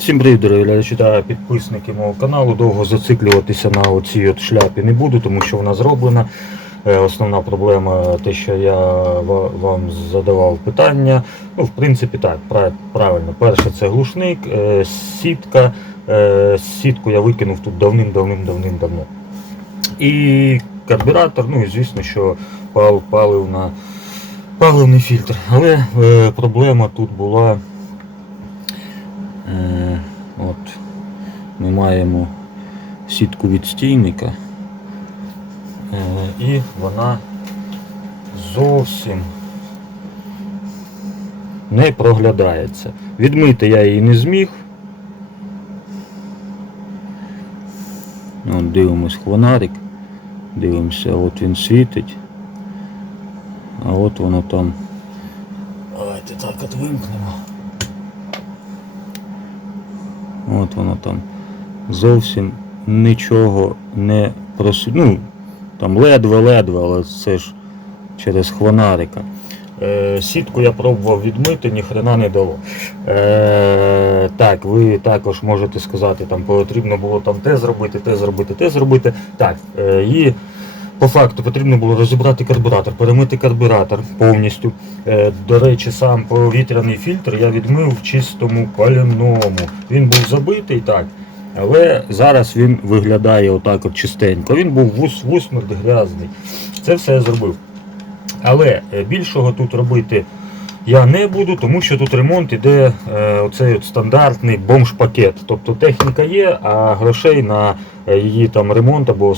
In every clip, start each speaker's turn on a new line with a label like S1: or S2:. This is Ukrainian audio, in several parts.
S1: Всім привіт, дорогі глядачі та підписники мого каналу. Довго зациклюватися на оцій от шляпі не буду, тому що вона зроблена. Е, Основна проблема те, що я вам задавав питання. Ну, в принципі, так, правильно. Перше це глушник, е, сітка. Е, Сітку я викинув тут давним-давним-давним-давно. І карбюратор, ну і звісно, що пал, паливна, паливний фільтр. Але проблема тут була. Е, от, ми маємо сітку відстійника. Е, і вона зовсім не проглядається. Відмити я її не зміг. От, дивимось хвонарик. Дивимося, от він світить. А от воно там. Давайте так от вимкнемо. От воно там зовсім нічого не просу... Ну, там ледве-ледве, але це ж через хвонарика. Е, сітку я пробував відмити, ніхрена не дало. Е, так, ви також можете сказати, там потрібно було там те зробити, те зробити, те зробити. Так, е, і по факту потрібно було розібрати карбюратор, перемити карбюратор повністю. Е, До речі, сам повітряний фільтр я відмив в чистому паляному. Він був забитий, так. Але зараз він виглядає отак от чистенько. Він був вус, вусмерд грязний. Це все я зробив. Але е, більшого тут робити я не буду, тому що тут ремонт іде е, оцей от стандартний бомж-пакет. Тобто техніка є, а грошей на е, її там ремонт або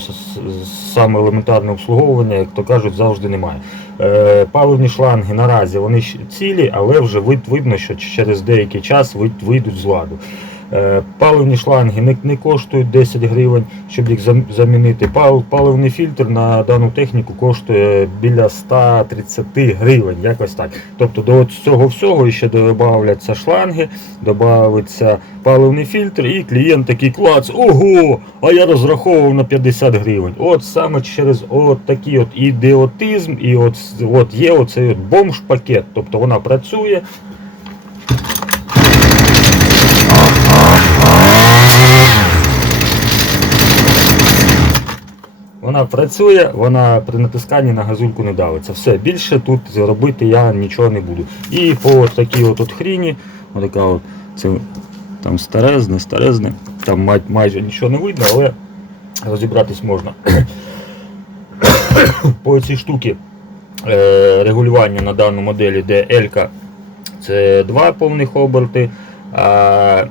S1: саме елементарне обслуговування, як то кажуть, завжди немає. Е, Паливні шланги наразі вони цілі, але вже вид- видно, що через деякий час вийдуть з ладу. Е, Паливні шланги не, не коштують 10 гривень, щоб їх замінити. Пал, паливний фільтр на дану техніку коштує біля 130 гривень, якось так. Тобто до цього всього ще додаються шланги, додається паливний фільтр, і клієнт такий клац, ого, а я розраховував на 50 гривень. От саме через от такий от ідіотизм, і от, от є оцей от бомж-пакет. Тобто вона працює, Вона працює, вона при натисканні на газульку не давиться. Все, більше тут робити я нічого не буду. І по такій от, хріні, отака от, це там старезне, старезне, там май- майже нічого не видно, але розібратись можна. по цій штуці е, регулювання на дану моделі, де L це два повних оберти, а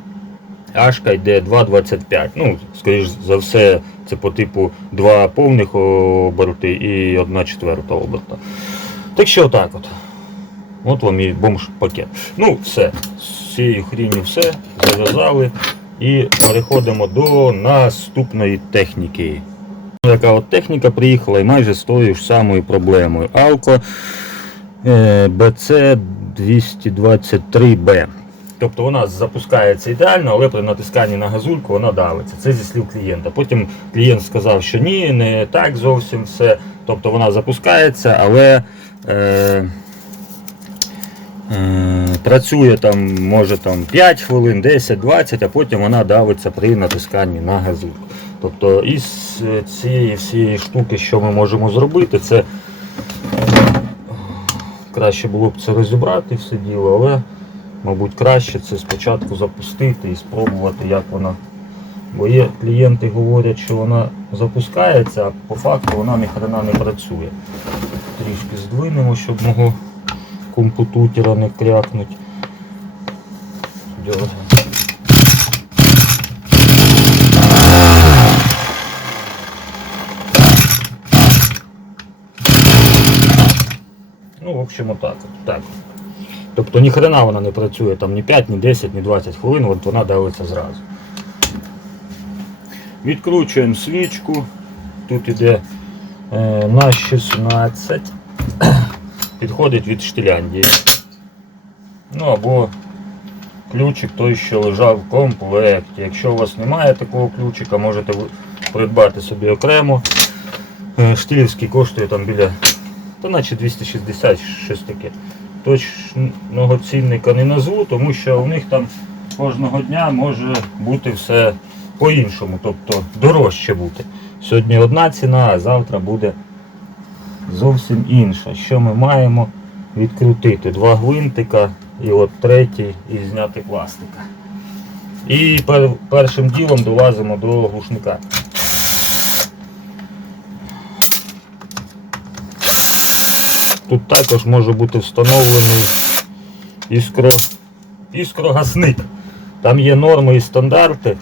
S1: Ашка йде 2,25. Ну, скоріш за все, це по типу два повних оберти і одна четверта оберта. Так що отак от. От вам і бомж пакет. Ну, все. З цією хрінню все. Зав'язали. І переходимо до наступної техніки. Така от техніка приїхала і майже з тою ж самою проблемою. Алко е, BC 223B. Тобто вона запускається ідеально, але при натисканні на газульку вона давиться. Це зі слів клієнта. Потім клієнт сказав, що ні, не так зовсім все. Тобто вона запускається, але е, е, працює там, може там 5 хвилин, 10, 20, а потім вона давиться при натисканні на газульку. Тобто із е, цієї всієї штуки, що ми можемо зробити, це краще було б це розібрати все діло, але мабуть краще це спочатку запустити і спробувати, як вона. Бо є клієнти говорять, що вона запускається, а по факту вона ні хрена не працює. Трішки здвинемо, щоб мого компутутера не крякнуть. Ну, в общем, отак. от, Так. Тобто ні хрена вона не працює там ні 5, ні 10, ні 20 хвилин, от вона давиться зразу. Відкручуємо свічку. Тут іде е, на 16. Підходить від Штиляндії. Ну або ключик той, що лежав в комплекті. Якщо у вас немає такого ключика, можете придбати собі окремо. Е, Штилівський коштує там біля, та наче 260 щось таке. Точного цінника не назву, тому що у них там кожного дня може бути все по-іншому, тобто дорожче бути. Сьогодні одна ціна, а завтра буде зовсім інша. Що ми маємо відкрутити? Два гвинтика і от третій і зняти пластика. І пер, першим ділом долазимо до глушника. Тут також може бути встановлений іскро, іскрогасник. Там є норми і стандарти е,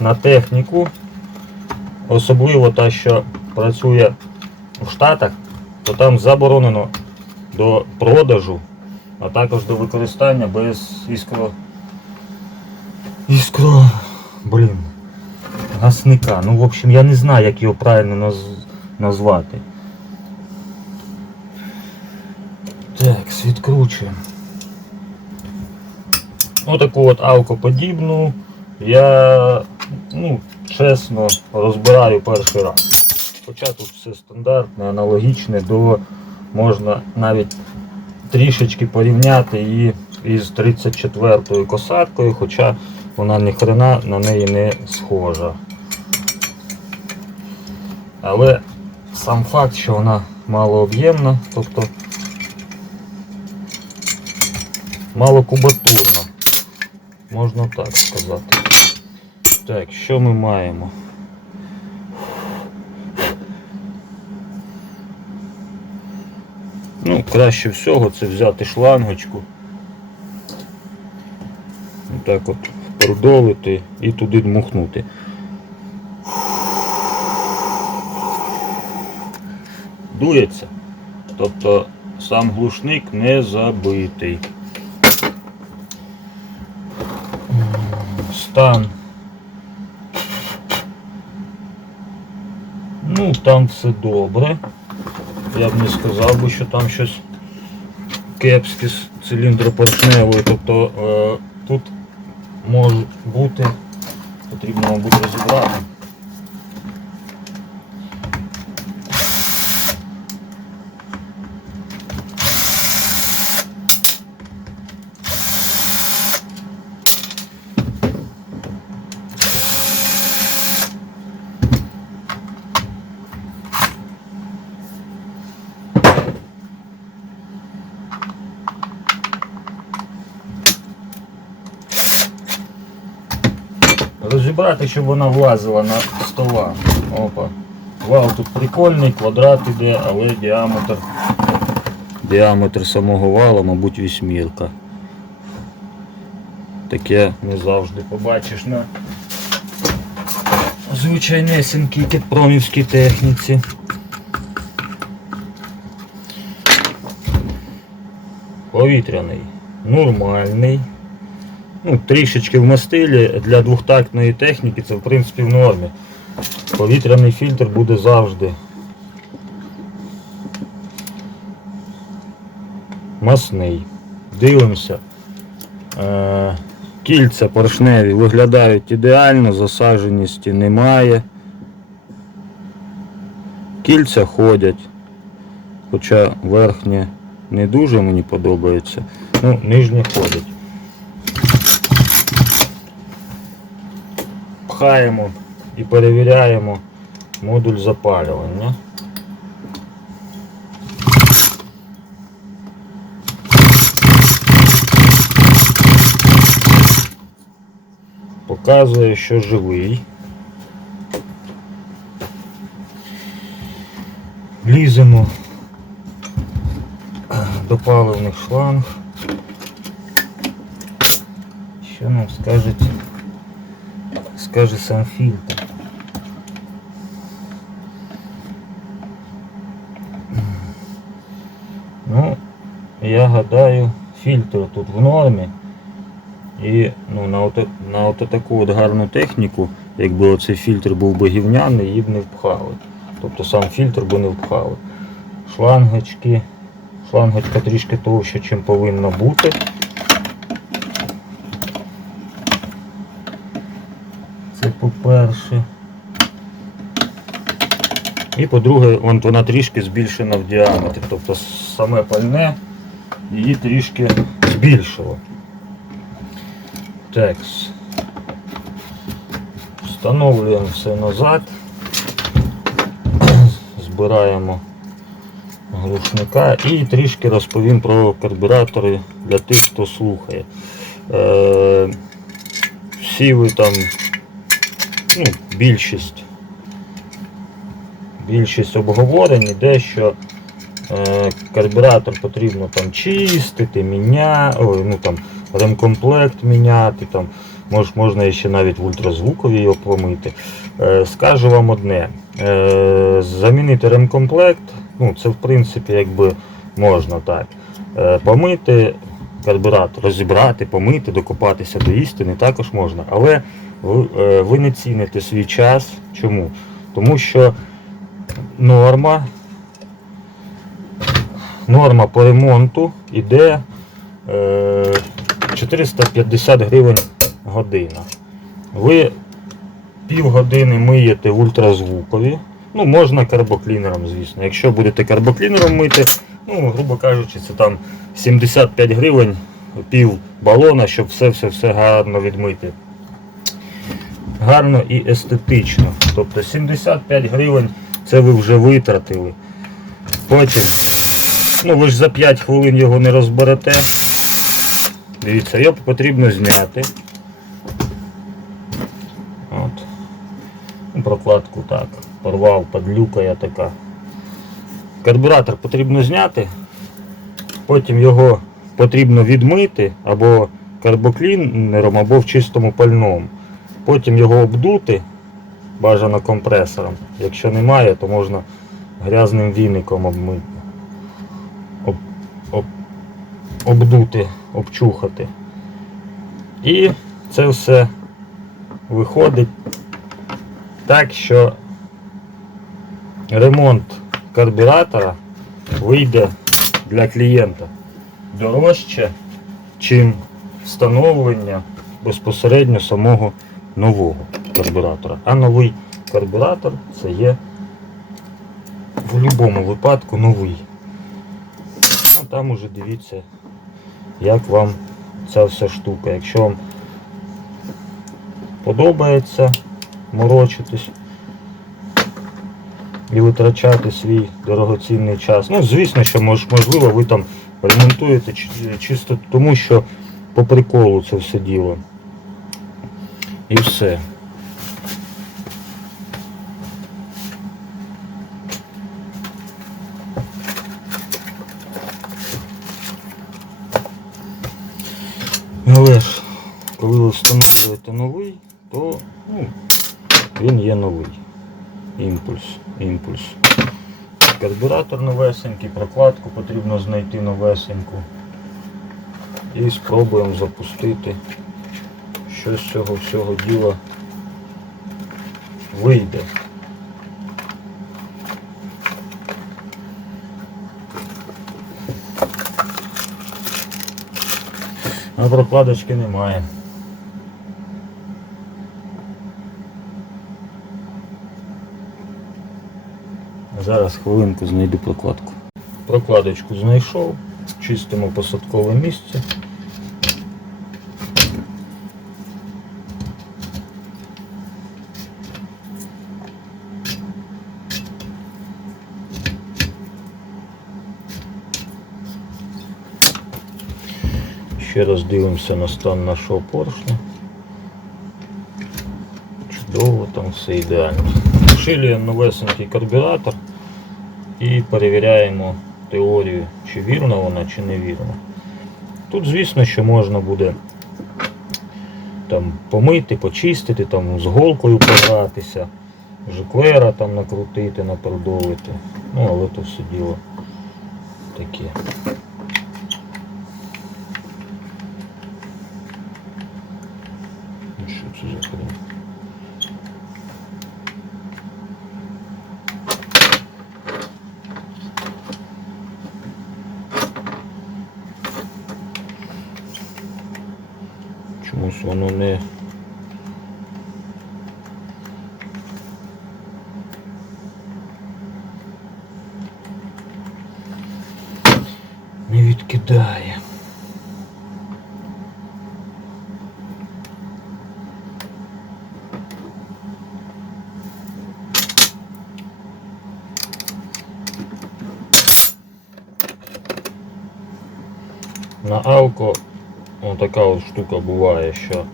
S1: на техніку, особливо та, що працює в Штатах, то там заборонено до продажу, а також до використання без іскро. Іскро. Блін. Гасника. Ну, в общем, я не знаю, як його правильно наз... назвати. Так, відкручуємо. Отаку от алкоподібну я, ну, чесно, розбираю перший раз. Хоча тут все стандартне, аналогічне до можна навіть трішечки порівняти її із 34-ю косаткою, хоча вона ні хрена на неї не схожа. Але сам факт, що вона малооб'ємна, тобто малокубатурна, можна так сказати. Так, що ми маємо? Ну, краще всього це взяти шлангочку. Так от продолити і туди дмухнути. Дується. Тобто сам глушник не забитий. Стан. Ну, там все добре. Я б не сказав би, що там щось кепське з циліндропоршневою. Тобто е, тут може бути, потрібно, мабуть, розібрати. Розібрати, щоб вона влазила на стола. Опа. Вал тут прикольний, квадрат іде, але діаметр. Діаметр самого вала, мабуть, вісьмірка. Таке не завжди побачиш на звичайнесенькій кітпромівській техніці. Повітряний, нормальний. Ну, трішечки в мастилі для двохтактної техніки це в принципі в нормі. Повітряний фільтр буде завжди. Масний. Дивимося. Е, кільця поршневі виглядають ідеально, засадженості немає. Кільця ходять. Хоча верхнє не дуже мені подобається. Ну, нижнє ходять. Пхаємо і перевіряємо модуль запалювання. Показує, що живий. Ліземо до паливних шланг. Що нам скажуть скаже сам фільтр. Ну, я гадаю, фільтр тут в нормі. І ну, на от, на таку от гарну техніку, якби оцей фільтр був би гівняний, її б не впхали. Тобто сам фільтр би не впхали. Шлангочки. Шлангочка трішки товща, чим повинна бути. По-перше. І по-друге, вон вона трішки збільшена в діаметрі. Тобто саме пальне її трішки збільшило. Так. Встановлюємо все назад. Збираємо глушника і трішки розповім про карбюратори для тих, хто слухає. Е, всі ви там, ну, більшість, більшість обговорень іде, що е, карбюратор потрібно там чистити, міняти, ой, ну там ремкомплект міняти, там, мож, можна ще навіть в ультразвукові його помити. Е, скажу вам одне, е, замінити ремкомплект, ну це в принципі якби можна так. Е, помити карбюратор, розібрати, помити, докопатися до істини також можна. Але ви, е, не ціните свій час. Чому? Тому що норма, норма по ремонту йде е, 450 гривень година. Ви півгодини миєте в ультразвукові. Ну, можна карбоклінером, звісно. Якщо будете карбоклінером мити, ну, грубо кажучи, це там 75 гривень пів балона, щоб все-все-все гарно відмити. Гарно і естетично. Тобто 75 гривень це ви вже витратили. Потім, ну ви ж за 5 хвилин його не розберете. Дивіться, його потрібно зняти. От. Ну, Прокладку так. Порвав, падлюкає така. Карбюратор потрібно зняти, потім його потрібно відмити або карбоклінером, або в чистому пальному. Потім його обдути, бажано компресором. Якщо немає, то можна грязним віником обмити. Об, об, обдути, обчухати. І це все виходить так, що ремонт карбюратора вийде для клієнта дорожче, чим встановлення безпосередньо самого нового карбюратора. А новий карбюратор це є в будь-якому випадку новий. А там уже дивіться, як вам ця вся штука. Якщо вам подобається морочитись і витрачати свій дорогоцінний час. Ну, звісно, що мож, можливо ви там ремонтуєте чисто тому, що по приколу це все діло. І все. Але ж, коли ви встановлюєте новий, то ну, він є новий. Імпульс, імпульс. Карбюратор новесенький, прокладку потрібно знайти новесеньку. І спробуємо запустити, що з цього всього діла вийде. А прокладочки немає. Зараз хвилинку знайду прокладку. Прокладочку знайшов, чистимо посадкове місце. Ще раз дивимося на стан нашого поршня. Чудово, там все ідеально. Вшилюємо новесенький карбюратор і перевіряємо теорію, чи вірна вона, чи не вірна. Тут, звісно, що можна буде там, помити, почистити, там, з голкою погратися, жиклера там накрутити, напродовити. Ну, але то все діло таке. Ну, Що це за хрень? Чомусь воно не. Не відкидає. На Алко така от штука буває, що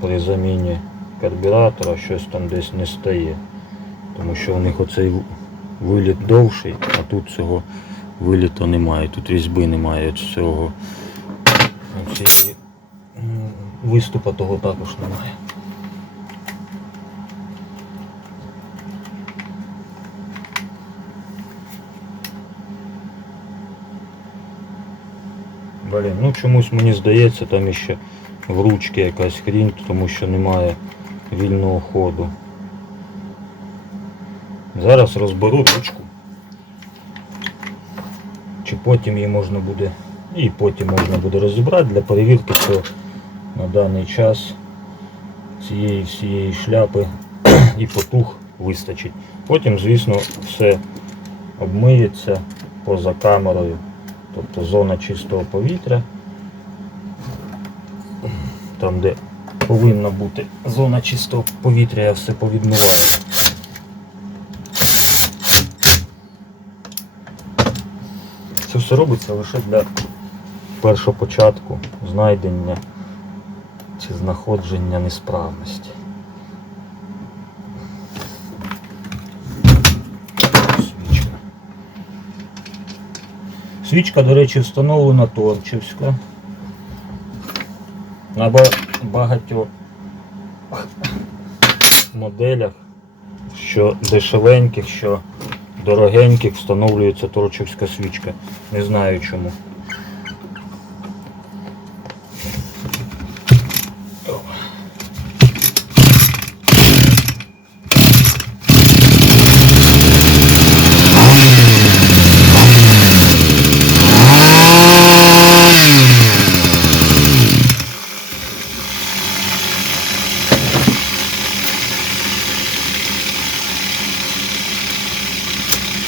S1: при заміні карбюратора щось там десь не стає. Тому що у них оцей виліт довший, а тут цього виліту немає. Тут різьби немає цього. Виступа того також немає. Блін, ну чомусь мені здається, там іще в ручці якась хрінь, тому що немає вільного ходу. Зараз розберу ручку. Чи потім її можна буде. І потім можна буде розібрати для перевірки, що на даний час цієї всієї шляпи і потух вистачить. Потім, звісно, все обмиється поза камерою, тобто зона чистого повітря. Там, де повинна бути зона чистого повітря, я все повідмиваю. Це все робиться лише для першого початку знайдення чи знаходження несправності. Свічка. Свічка, до речі, встановлена торчівська. На багатьох моделях, що дешевеньких, що дорогеньких, встановлюється торчівська свічка. Не знаю чому.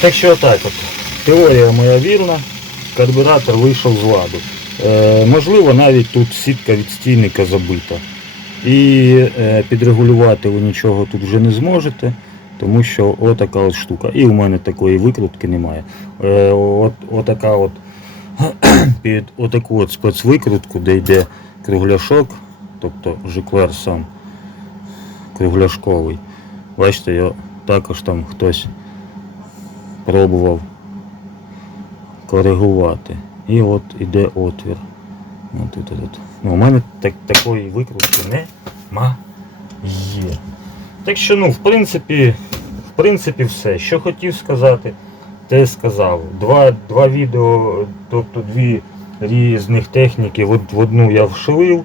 S1: Так що так от. Теорія моя вірна, карбюратор вийшов з ладу. Е, можливо, навіть тут сітка від стійника забита. І е, підрегулювати ви нічого тут вже не зможете, тому що отака от штука. І у мене такої викрутки немає. Е, от, отака от під отаку от спецвикрутку, де йде кругляшок, тобто жиклер сам кругляшковий. Бачите, його також там хтось пробував коригувати. І от іде отвір. От тут, тут. Ну, у мене так, такої викрутки немає. Так що, ну, в принципі, в принципі, все. Що хотів сказати, те сказав. Два, два відео, тобто дві різних техніки, в, в одну я вшивив.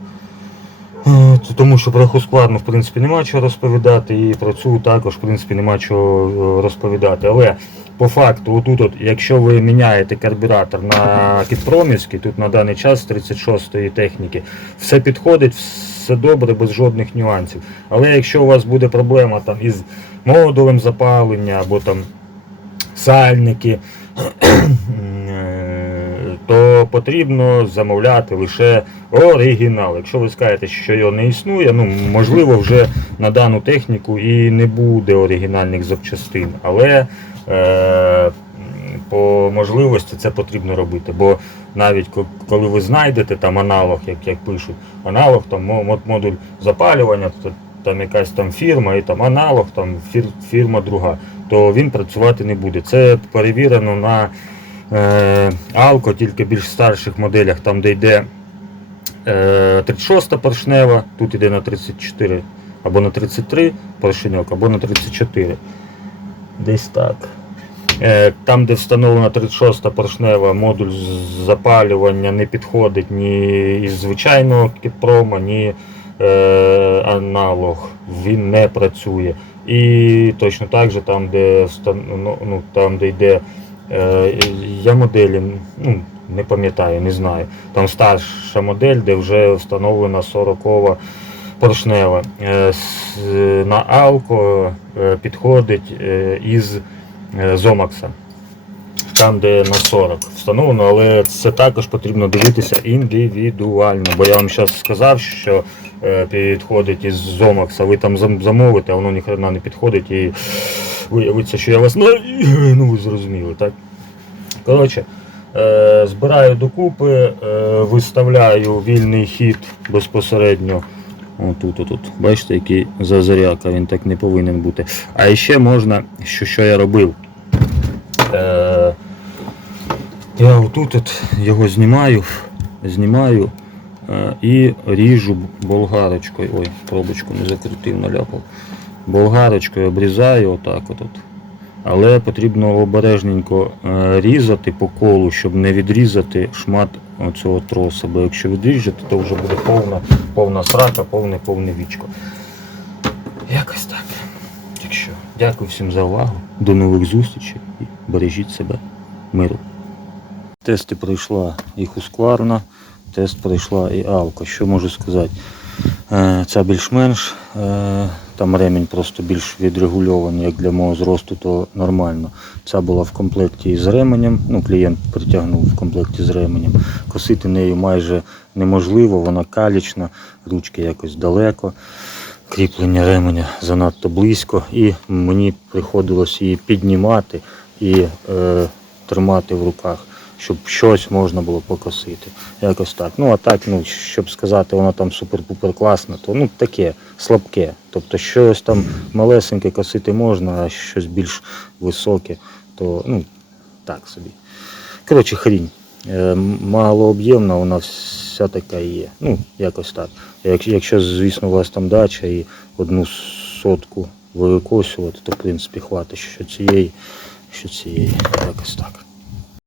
S1: Е, Тому що про Husqvarna, в принципі, нема чого розповідати, і про цю також, в принципі, нема чого е, розповідати. Але по факту, отут, от, якщо ви міняєте карбюратор на кітпромівський, тут на даний час 36-ї техніки, все підходить, все добре, без жодних нюансів. Але якщо у вас буде проблема там із модулем запалення або там сальники, то потрібно замовляти лише оригінал. Якщо ви скажете, що його не існує, ну можливо вже на дану техніку і не буде оригінальних запчастин. Але е, по можливості це потрібно робити. Бо навіть коли ви знайдете там аналог, як, як пишуть, аналог там мо- мо- модуль запалювання, то там якась там фірма і там аналог, там фір, фірма друга, то він працювати не буде. Це перевірено на е, Алко, тільки більш старших моделях, там де йде е, 36 поршнева, тут йде на 34 або на 33 поршеньок, або на 34. Десь так. Е, Там, де встановлена 36 поршнева, модуль запалювання не підходить ні із звичайного кітпрома, ні е, аналог. Він не працює. І точно так же там, де, ну, ну, там, де йде е, я моделі, ну, не пам'ятаю, не знаю. Там старша модель, де вже встановлена 40 поршнева. Е, На Алко е, підходить е, із Зомакса. Там, де на 40 встановлено, але це також потрібно дивитися індивідуально. Бо я вам зараз сказав, що підходить із Зомакса, ви там замовите, а воно ніхрена не підходить і виявиться, що я вас. Ну ви зрозуміли, так? Коротше, збираю докупи, виставляю вільний хід безпосередньо. Отут, отут. Бачите, який зазоряка, він так не повинен бути. А ще можна, що, що я робив. Е, я отут от його знімаю, знімаю е, і ріжу болгарочкою. Ой, пробочку не закрутив, наляпав. Болгарочкою обрізаю отак от. от. Але потрібно обережненько е, різати по колу, щоб не відрізати шмат цього троса. Бо якщо відріжете, то вже буде повна, повна срака, повне повне вічко. Якось так. Так дякую всім за увагу. До нових зустрічей і бережіть себе миру. Тести пройшла і Хускварна, тест пройшла і Алка. Що можу сказати? Е, Ця більш-менш, е, там ремінь просто більш відрегульований, як для мого зросту, то нормально. Ця була в комплекті з ременем, ну клієнт притягнув в комплекті з ременем. Косити нею майже неможливо, вона калічна, ручки якось далеко, кріплення ременя занадто близько, і мені приходилось її піднімати і е, тримати в руках щоб щось можна було покосити. Якось так. Ну а так, ну щоб сказати, вона там супер-пупер класна, то ну таке слабке. Тобто щось там малесеньке косити можна, а щось більш високе, то ну так собі. Коротше, хрінь. Е, Малооб'ємна, вона вся така є. Ну, якось так. Якщо, звісно, у вас там дача і одну сотку викосувати, то в принципі хватить що цієї, що цієї. Якось так.